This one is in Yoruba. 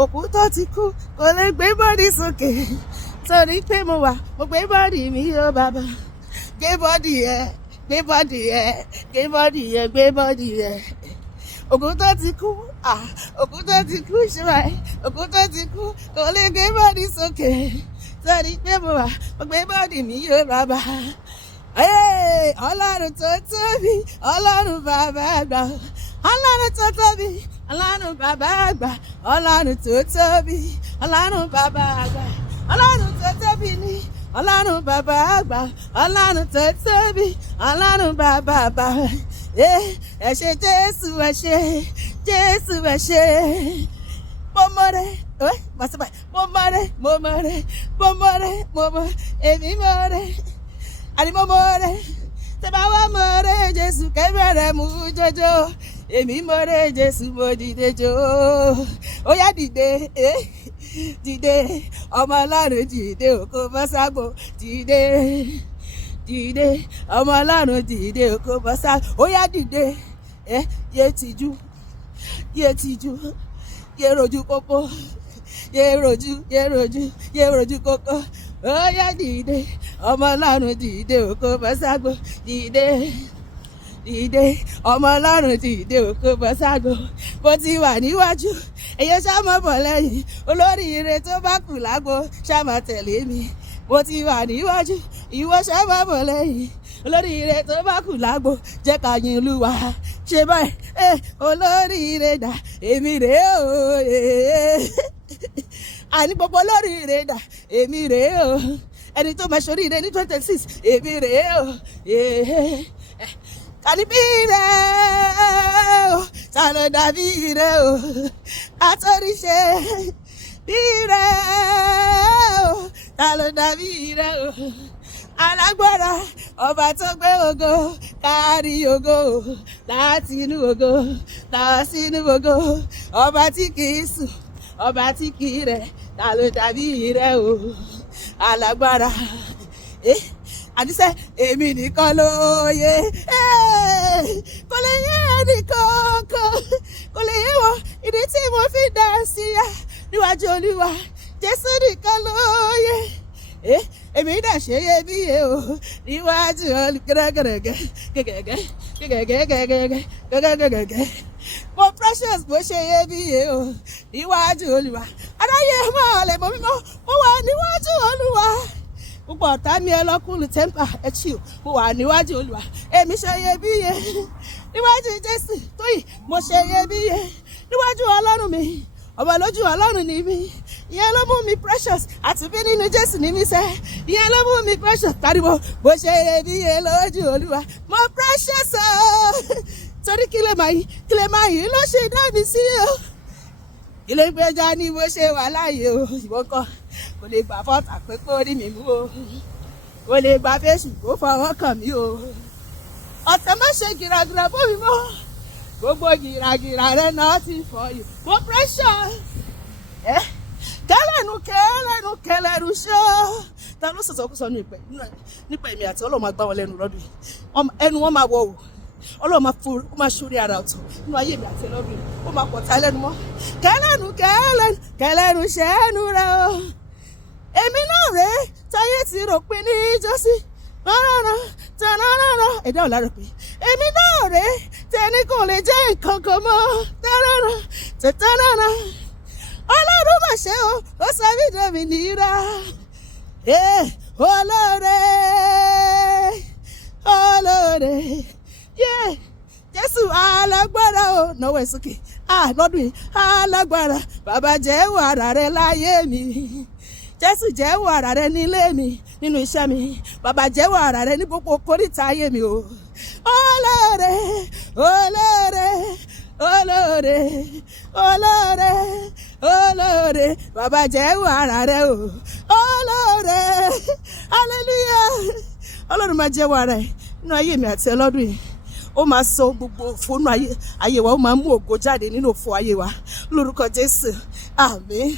òkú tó ti kú kò lè gbé bọ́dì sókè torí pé mo wà mo gbé bọ́dì mi ó bàbá gbé bọ́dì ẹ gbé bọ́dì ẹ gbé bọ́dì ẹ gbé bọ́dì ẹ òkú tó ti kú òkú tó ti kú ṣùgbọ́n òkú tó ti kú kò lè gbé bọ́dì sókè torí pé mo wà mo gbé bọ́dì mi ó bàbá. Ọlọ́run tó tóbi ọlọ́run bàbá àgbà ọlọ́run tó tóbi ọlọ́run bàbá àgbà ọlọ́run tó tóbi ọlọ́run bàbá àgbà ọlọ́run tó tóbi ni ọlọ́run bàbá àgbà ọlọ́run tó tóbi ọlọ́run bàbá àgbà ẹ ṣé Jésù ẹ ṣé Jésù ẹ ṣé mọmọrẹ èmi mọrẹ àní mọmọrẹ tẹ bá wà mọrẹ Jésù kẹbẹrẹ mú jọjọ èmi mọrẹ Jésù mo dìde jọ ó yá dìde dìde ọmọ Ọlọ́run dìde òkò bọ́sàgbò dìde dìde ọmọ Ọlọ́run dìde òkò bọ́sàgbò ó yá dìde yé tìjú yé rojú pópó yé rojú kókó ó yá dìde ọmọ Ọlọ́run dìde òkò bọ́sàgbò dìde dìde ọmọ Ọlọ́run dìde òkò bọ́sàgbò bó ti wà níwájú èyí ṣàmọ́ bọ̀ lẹ́yìn olóríire tó bá kù lágbo ṣàmọ́ tẹ̀lé mi mo ti wà níwájú ìwọ ṣàmọ́ bọ̀ lẹ́yìn olóríire tó bá kù lágbo jẹ́ ká yin Olúwa ṣe báyìí olóríire dà èmi rèé o àní gbogbo olóríire dà èmi rèé o ẹni tó máa ṣoríire ní 26 èmi rèé o kàníbí rẹ̀ o ta ló dàbí rẹ̀ o àtọ́ríṣe bí rẹ̀ o ta ló dàbí rẹ̀ o alágbára ọba tó gbé ògo kárí ògo láti inú ògo lọ sínú ògo ọba tí kìí sùn ọba tí kìí rẹ̀ ta ló dàbí rẹ̀ o alágbára àdìsẹ́ èmi nìkan ló yẹ kò lè yé ẹnìkan kò lè yé wọn ìdí tí mo fi dá sí ya níwájú Olúwa Jésù nìkan ló yẹ èmi dẹ̀ ṣe iyebíye o níwájú gẹ́gẹ́gẹ́gẹ́gẹ́gẹ́gẹ́gẹ́gẹ́gẹ́gẹ́gẹ́gẹ́ mo precious bó ṣe iyebíye o níwájú Olúwa aráyé máa lè mọ mímọ́ mo wà níwájú Olúwa gbogbo ọ̀tá mi ẹ lọ́kùnrin tẹ́ḿpà ẹ chill mo wà níwájú Olúwa èmi ṣe iyebíye níwájú Jésù tóyìn mo ṣe iyebíye níwájú Ọlọ́run mi ọba lójú Ọlọ́run ni mí ìyẹn ló mú mi precious àti bí nínú Jésù ní mi sẹ́ ìyẹn ló mú mi precious pariwo bó ṣe iyebíye lójú Olúwa mo precious o torí kílẹ̀ máa yìí ló ṣe dá mi sí o ilé gbẹjà ni bó ṣe wà láàyè o ìwọ́n kọ́ kò lè gbà fọ́tà pé kó rí mi mú o kò lè gbà fẹ́ṣù kó fọwọ́ kàn mí o ọ̀tẹ̀ má ṣe gìràgìrà fún mi mọ́ gbogbo gìràgìrà rẹ náà ti fọ yìí mo precious kẹlẹ́nu ṣó ta ló sọ̀sọ̀ kú sọ nípa èmi àti Ọlọ́run máa gbá wọn lẹ́nu lọ́dún yìí ẹnu wọn máa wọ o Ọlọ́run máa ṣorí ara ọ̀tọ̀ nínú ayé mi àti ẹlọ́dún yìí ó máa pọ̀ tá lẹ́nu mọ́ kẹlẹ́nu ṣẹ́nu rẹ o èmi náà rèé táyé ti rò pé ní ìjọsí tánárán ẹ̀dá ọ̀la rò pé èmi náà rèé tẹni kò lè jẹ́ nǹkan kan mọ́ tánárán Ọlọ́run mà ṣe o ó sọ mí dòmìnira Oloore Jésù alágbára o náwó ẹ̀ sókè lọ́dún yìí alágbára bàbá jẹ́wọ́ ara rẹ láyé mi Jésù jẹ́wọ́ ara rẹ nílé mi nínú iṣẹ́ mi bàbá jẹ́wọ́ ara rẹ ní gbogbo kórìíta ayé mi o Oloore Oloore Oloore Oloore Oloore bàbá jẹ́wọ́ ara rẹ o Oloore hallelujah Ọlọ́run máa jẹ́wọ́ ara ẹ̀ nínú ayé mi àti ẹlọ́dún yìí ó máa sọ gbogbo fóònù ayé wa ó máa mú ògo jáde nínú òfò ayé wa lórúkọ Jésù àmín.